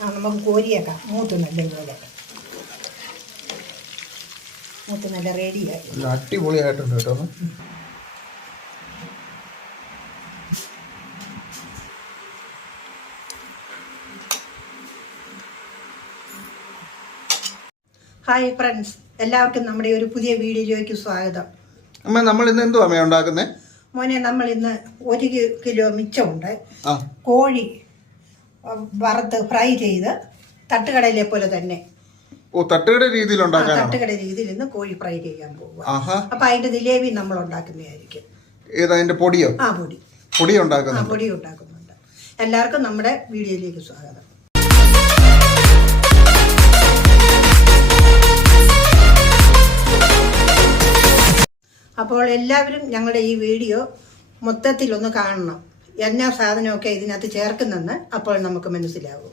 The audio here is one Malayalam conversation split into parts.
നമുക്ക് കോരിയേക്കാം. മൂത്ത് നല്ലതുപോലെ മൂത്ത് നല്ല റെഡിയായി അടിപൊളിയായിട്ടുണ്ട് കേട്ടോ. ഹായ് ഫ്രണ്ട്സ്, എല്ലാവർക്കും നമ്മുടെ ഒരു പുതിയ വീഡിയോയിലേക്ക് സ്വാഗതം. അമ്മ, നമ്മൾ ഇന്ന് എന്തുവാ അമ്മ ഉണ്ടാക്കുന്നത്? മോനെ, നമ്മൾ ഇന്ന് 1 കിലോ മിച്ചമുണ്ട്. കോഴി വറുത്ത് ഫ്രൈ ചെയ്ത് തട്ടുകടയിലെ പോലെ തന്നെ തട്ടുകട രീതിയിൽ തട്ടുകട രീതിയിൽ ഇന്ന് കോഴി ഫ്രൈ ചെയ്യാൻ പോകുക. അപ്പൊ അതിന്റെ ജിലേബി നമ്മൾ ഉണ്ടാക്കുന്നതായിരിക്കും. പൊടിയോ? പൊടി ഉണ്ടാക്കുന്നുണ്ട്. എല്ലാവർക്കും നമ്മുടെ വീഡിയോയിലേക്ക് സ്വാഗതം. അപ്പോൾ എല്ലാവരും ഞങ്ങളുടെ ഈ വീഡിയോ മൊത്തത്തിലൊന്ന് കാണണം. എന്നാ സാധനമൊക്കെ ഇതിനകത്ത് ചേർക്കുന്നെന്ന് അപ്പോൾ നമുക്ക് മനസ്സിലാവും.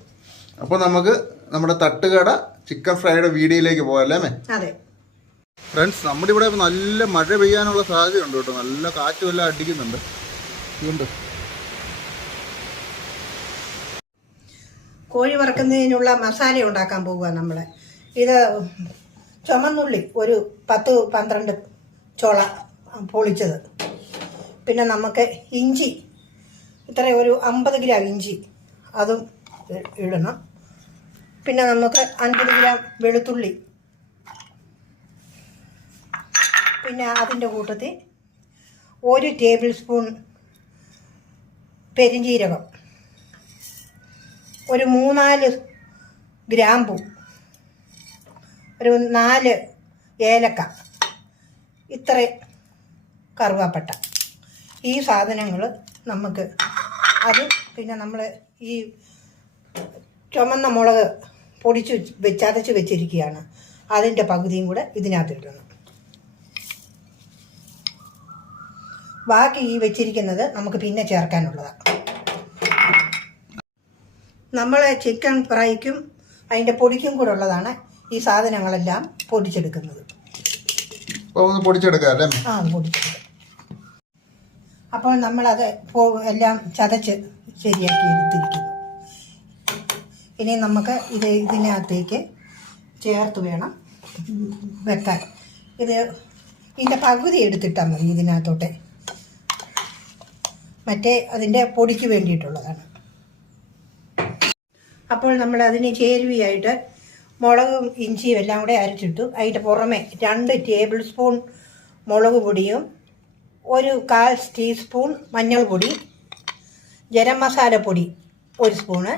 അപ്പോൾ നമുക്ക് നമ്മുടെ തട്ടുകട ചിക്കൻ ഫ്രൈയുടെ വീഡിയോയിലേക്ക് പോകാല്ലേ അമ്മേ? അതെ ഫ്രണ്ട്സ്, നമ്മുടെ ഇവിടെ നല്ല മഴ പെയ്യാനുള്ള സാധ്യതയുണ്ട് കേട്ടോ. നല്ല കാറ്റും എല്ലാം അടിക്കുന്നുണ്ട്. ഇതുണ്ട്. കോഴി വറക്കുന്നതിനുള്ള മസാല ഉണ്ടാക്കാൻ പോകുക നമ്മൾ. ഇത് ചുമന്നുള്ളി ഒരു 10-12 ചോള പൊളിച്ചത്, പിന്നെ നമുക്ക് ഇഞ്ചി ഇത്ര ഒരു 50 ഗ്രാം ഇഞ്ചി അതും ഇടണം. പിന്നെ നമുക്ക് 50 ഗ്രാം വെളുത്തുള്ളി, പിന്നെ അതിൻ്റെ കൂട്ടത്തിൽ 1 ടേബിൾ സ്പൂൺ പെരിഞ്ജീരകം, ഒരു 3-4 ഗ്രാമ്പു, ഒരു 4 ഏലക്ക, ഇത്ര കറുവാപ്പട്ട. ഈ സാധനങ്ങൾ നമുക്ക് അത് പിന്നെ നമ്മൾ ഈ ചുമന്ന മുളക് ചതച്ച് വെച്ചിരിക്കുകയാണ്, അതിൻ്റെ പകുതിയും കൂടെ ഇതിനകത്ത് ഇടണം. ബാക്കി ഈ വെച്ചിരിക്കുന്നത് നമുക്ക് പിന്നെ ചേർക്കാനുള്ളതാണ്. നമ്മൾ ചിക്കൻ ഫ്രൈക്കും അതിൻ്റെ പൊടിക്കും കൂടെ ഉള്ളതാണ് ഈ സാധനങ്ങളെല്ലാം പൊടിച്ചെടുക്കുന്നത്. പൊടിച്ചെടുക്കാം. അപ്പോൾ നമ്മളത് എല്ലാം ചതച്ച് ശരിയാക്കി എടുത്തിരിക്കുന്നു. ഇനി നമുക്ക് ഇതിനകത്തേക്ക് ചേർത്ത് വേണം വെക്കാൻ. ഇതിൻ്റെ പകുതി എടുത്തിട്ടാൽ മതി ഇതിനകത്തോട്ടെ. മറ്റേ അതിൻ്റെ പൊടിക്ക് വേണ്ടിയിട്ടുള്ളതാണ്. അപ്പോൾ നമ്മൾ അതിന് ചേരുവയായിട്ട് മുളകും ഇഞ്ചിയും എല്ലാം കൂടെ അരച്ചിട്ടു. അതിൻ്റെ പുറമെ 2 ടേബിൾ സ്പൂൺ മുളക് പൊടിയും 1/4 ടീസ്പൂൺ മഞ്ഞൾപ്പൊടി, ഗരം മസാലപ്പൊടി 1 സ്പൂണ്,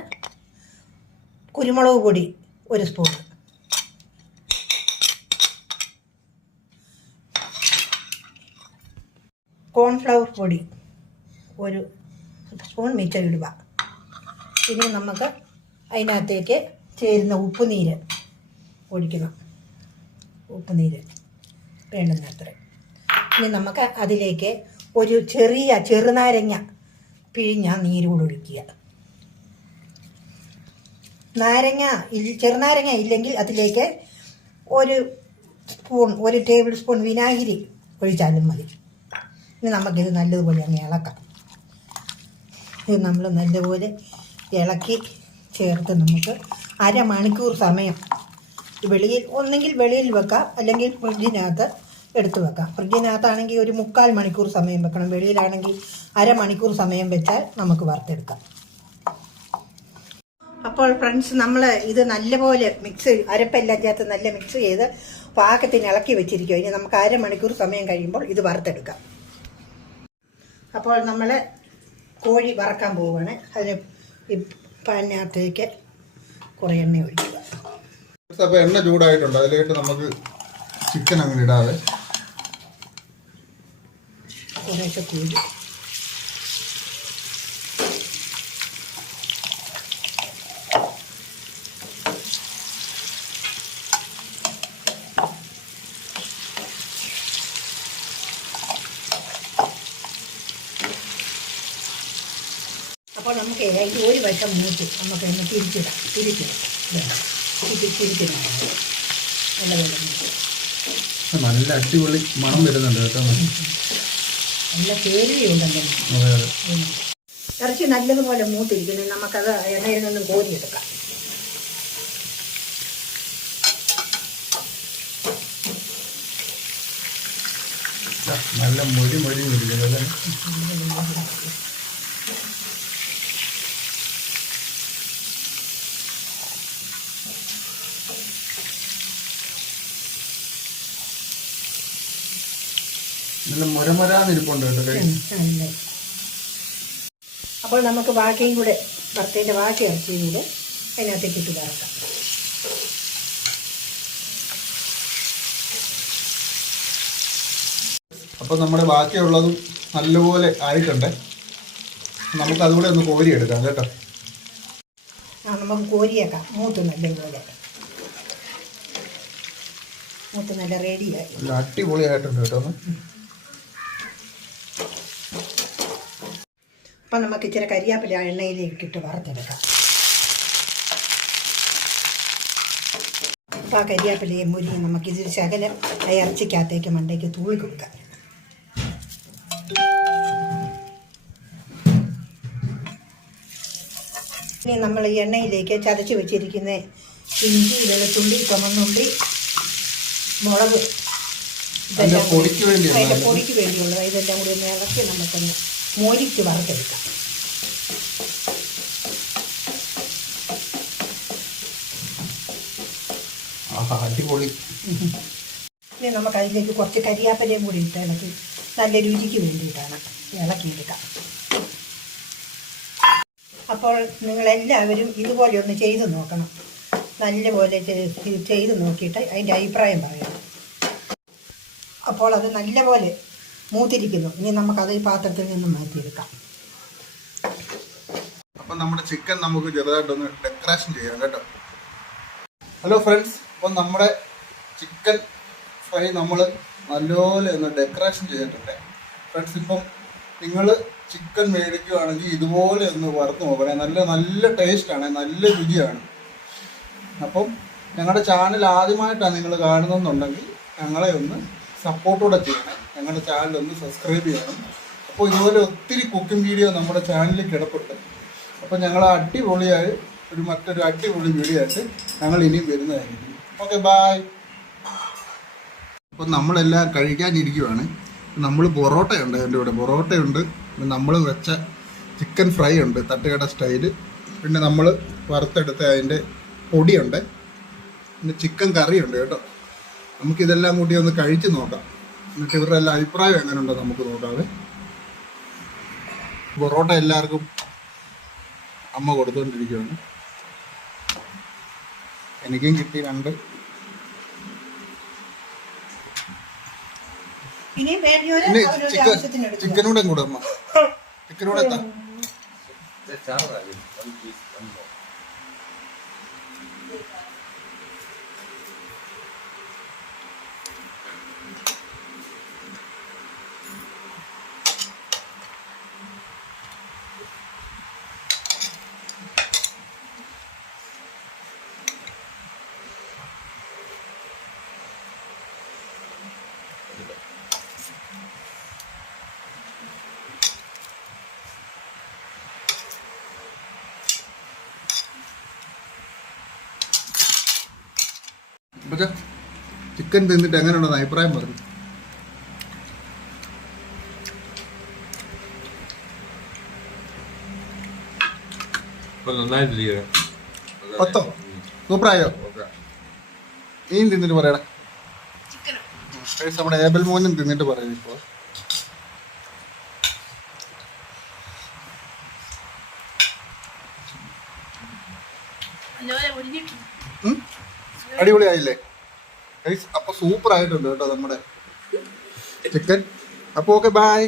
കുരുമുളക് പൊടി 1 സ്പൂണ്, കോൺഫ്ലവർ പൊടി 1 സ്പൂൺ മിച്ചം ഇടുക. ഇനി നമുക്ക് അതിനകത്തേക്ക് ചേരുന്ന ഉപ്പുനീര് ഒഴിക്കണം. ഉപ്പുനീര് വേണ്ടുന്നത്ര. ഇനി നമുക്ക് അതിലേക്ക് ഒരു ചെറുനാരങ്ങ പിഴിഞ്ഞ നീര് കൂടെ ഒഴിക്കുക. ചെറുനാരങ്ങ ഇല്ലെങ്കിൽ അതിലേക്ക് 1 ടേബിൾ സ്പൂൺ വിനാഗിരി ഒഴിച്ചാലും മതി. ഇനി നമുക്കിത് നല്ലതുപോലെ അങ്ങ് ഇളക്കാം. ഇത് നമ്മൾ നല്ലപോലെ ഇളക്കി ചേർത്ത് നമുക്ക് അരമണിക്കൂർ സമയം ഒന്നെങ്കിൽ വെളിയിൽ വെക്കാം, അല്ലെങ്കിൽ ഫ്രിഡ്ജിനകത്ത് എടുത്ത് വെക്കാം. ഫ്രിഡ്ജിനകത്താണെങ്കിൽ ഒരു 3/4 മണിക്കൂർ സമയം വെക്കണം. വെളിയിലാണെങ്കിൽ അരമണിക്കൂർ സമയം വെച്ചാൽ നമുക്ക് വറുത്തെടുക്കാം. അപ്പോൾ ഫ്രണ്ട്സ്, നമ്മൾ ഇത് നല്ലപോലെ അരപ്പെല്ലാം ചേർത്ത് നല്ല മിക്സ് ചെയ്ത് പാകത്തിന് ഇളക്കി വെച്ചിരിക്കും. ഇനി നമുക്ക് അരമണിക്കൂർ സമയം കഴിയുമ്പോൾ ഇത് വറുത്തെടുക്കാം. അപ്പോൾ നമ്മൾ കോഴി വറക്കാൻ പോവുകയാണ്. അതിന് ഈ പാനിനകത്തേക്ക് കുറേ എണ്ണ ഒഴിക്കുക. അപ്പോൾ എണ്ണ ചൂടായിട്ടുണ്ട്. അതിലേക്ക് നമുക്ക് ചിക്കൻ അങ്ങനെ ഇടാതെ കുറേശ്ശെ കൂടി അപ്പോൾ നമുക്ക് ഒരു വശം മൂട്ടി നമുക്ക് ഒന്ന് തിരിച്ചിടാം. നല്ല അടിപൊളി മണം വരുന്നുണ്ട് കേട്ടോ. നല്ല കേൾവിയുണ്ടല്ലോ. ഇറച്ചി നല്ലതുപോലെ മൂത്തിരിക്കുന്നത് നമുക്കത് എണ്ണയിൽ നിന്നും കോരിയെടുക്കാം. നല്ല മൊരി മൊരി ഇരിക്കുന്നത്. നല്ല മുരമുരാന്നിരിപ്പുണ്ട് കേട്ടോ കൈ. അപ്പോൾ നമുക്ക് ബാക്കിയും കൂടെ വറുത്തതിൻ്റെ ബാക്കി ഇറച്ചിയും കൂടെ അതിനകത്തേക്ക് ഇട്ട് വറക്കാം. അപ്പോൾ നമ്മുടെ ബാക്കിയുള്ളതും നല്ലപോലെ ആയിട്ടുണ്ട്. നമുക്ക് അതുകൂടെ ഒന്ന് കോരിയെടുക്കാം കേട്ടോ. നമുക്ക് കോരിയേക്കാം. മൂത്ത് നല്ലപോലെ മൂത്ത് നല്ല റെഡിയായി. നല്ല അടിപൊളിയായിട്ടുണ്ട് കേട്ടോ. അപ്പം നമുക്ക് ഇച്ചിരി കരിയാപ്പില എണ്ണയിലേക്ക് ഇട്ട് വറുത്തെടുക്കാം. അപ്പം ആ കരിയാപ്പിലയെ മുരിഞ്ഞ് നമുക്കിതിൽ ശകലം ആ ഇറച്ചിക്കകത്തേക്ക് മണ്ടയ്ക്ക് തൂളി കൊടുക്കാം. ഇനി നമ്മൾ ഈ എണ്ണയിലേക്ക് ചതച്ച് വെച്ചിരിക്കുന്ന ഇഞ്ചി, വെളുത്തുള്ളി, ചുമന്നുള്ളി, മുളക് ഇതെല്ലാം അതിൻ്റെ പൊടിക്ക് വേണ്ടിയുള്ളത് ഇതെല്ലാം കൂടി ഒന്ന് ഇറക്കി നമുക്കൊന്ന് മോരിക്ക് വറുത്തെടുക്കാം. അടിപൊളി. ഇനി നമുക്ക് അതിലേക്ക് കുറച്ച് കരിയാപ്പലയും കൂടി ഇട്ട് ഇളക്കി നല്ല രുചിക്ക് വേണ്ടിയിട്ടാണ് ഇളക്കിയെടുക്കാം. അപ്പോൾ നിങ്ങളെല്ലാവരും ഇതുപോലെ ഒന്ന് ചെയ്ത് നോക്കണം. നല്ലപോലെ ചെയ്ത് നോക്കിയിട്ട് അതിൻ്റെ അഭിപ്രായം പറയണം. അപ്പോൾ അത് നല്ലപോലെ മൂത്തിരിക്കുന്നു. ഇനി നമുക്കത് ഈ പാത്രത്തിൽ നിന്നും മാറ്റിയെടുക്കാം. അപ്പം നമ്മുടെ ചിക്കൻ നമുക്ക് ചെറുതായിട്ടൊന്ന് ഡെക്കറേഷൻ ചെയ്യാം കേട്ടോ. ഹലോ ഫ്രണ്ട്സ്, അപ്പം നമ്മുടെ ചിക്കൻ ഫ്രൈ നമ്മൾ നല്ലപോലെ ഒന്ന് ഡെക്കറേഷൻ ചെയ്തിട്ടുണ്ട് ഫ്രണ്ട്സ്. ഇപ്പം നിങ്ങൾ ചിക്കൻ മേടിക്കുകയാണെങ്കിൽ ഇതുപോലെ ഒന്ന് വറുത്ത് നോക്കണേ. നല്ല നല്ല ടേസ്റ്റാണ്, നല്ല രുചിയാണ്. അപ്പം ഞങ്ങളുടെ ചാനൽ ആദ്യമായിട്ടാണ് നിങ്ങൾ കാണുന്നതെന്നുണ്ടെങ്കിൽ ഞങ്ങളെ ഒന്ന് സപ്പോർട്ടൂടെ ചെയ്യണം. ഞങ്ങളുടെ ചാനലൊന്ന് സബ്സ്ക്രൈബ് ചെയ്യണം. അപ്പോൾ ഇതുപോലെ ഒത്തിരി കുക്കിംഗ് വീഡിയോ നമ്മുടെ ചാനലിൽ കിടപ്പുണ്ട്. അപ്പോൾ ഞങ്ങൾ അടിപൊളിയായി മറ്റൊരു അടിപൊളി വീഡിയോ ആയിട്ട് ഞങ്ങൾ ഇനിയും വരുന്നതായിരിക്കും. Okay, bye. അപ്പോൾ നമ്മളെല്ലാം കഴിക്കാനിരിക്കുവാണ്. നമ്മൾ പൊറോട്ടയുണ്ട്, എൻ്റെ ഇവിടെ പൊറോട്ടയുണ്ട്, നമ്മൾ വെച്ച ചിക്കൻ ഫ്രൈ ഉണ്ട് തട്ടുകട സ്റ്റൈല്, പിന്നെ നമ്മൾ വറുത്തെടുത്ത അതിൻ്റെ പൊടിയുണ്ട്, പിന്നെ ചിക്കൻ കറിയുണ്ട് കേട്ടോ. നമുക്കിതെല്ലാം കൂടി ഒന്ന് കഴിച്ച് നോക്കാം. എന്നിട്ട് ഇവരുടെ എല്ലാ അഭിപ്രായം എങ്ങനെയുണ്ടോ നമുക്ക് നോക്കാവേ. പൊറോട്ട എല്ലാവർക്കും അമ്മ കൊടുത്തുകൊണ്ടിരിക്കുകയാണ്. എനിക്കും കിട്ടി 2. ചിക്കനൂടെ കൂടെ അമ്മ, ചിക്കനൂടെ എത്താം. പക്ഷെ ചിക്കൻ തിന്നിട്ട് എങ്ങനെയുണ്ടെന്ന് അഭിപ്രായം പറഞ്ഞു. പത്തോ സൂപ്പറായോ? നീയും തിന്നിട്ട് പറയടാ. നമ്മുടെ ഏബൽ മോനും തിന്നിട്ട് പറയും. ഇപ്പോൾ അടിപൊളിയായില്ലേ? അപ്പോൾ സൂപ്പർ ആയിട്ടുണ്ട് കേട്ടോ നമ്മുടെ ചിക്കൻ. അപ്പോൾ ഓക്കെ, ബൈ.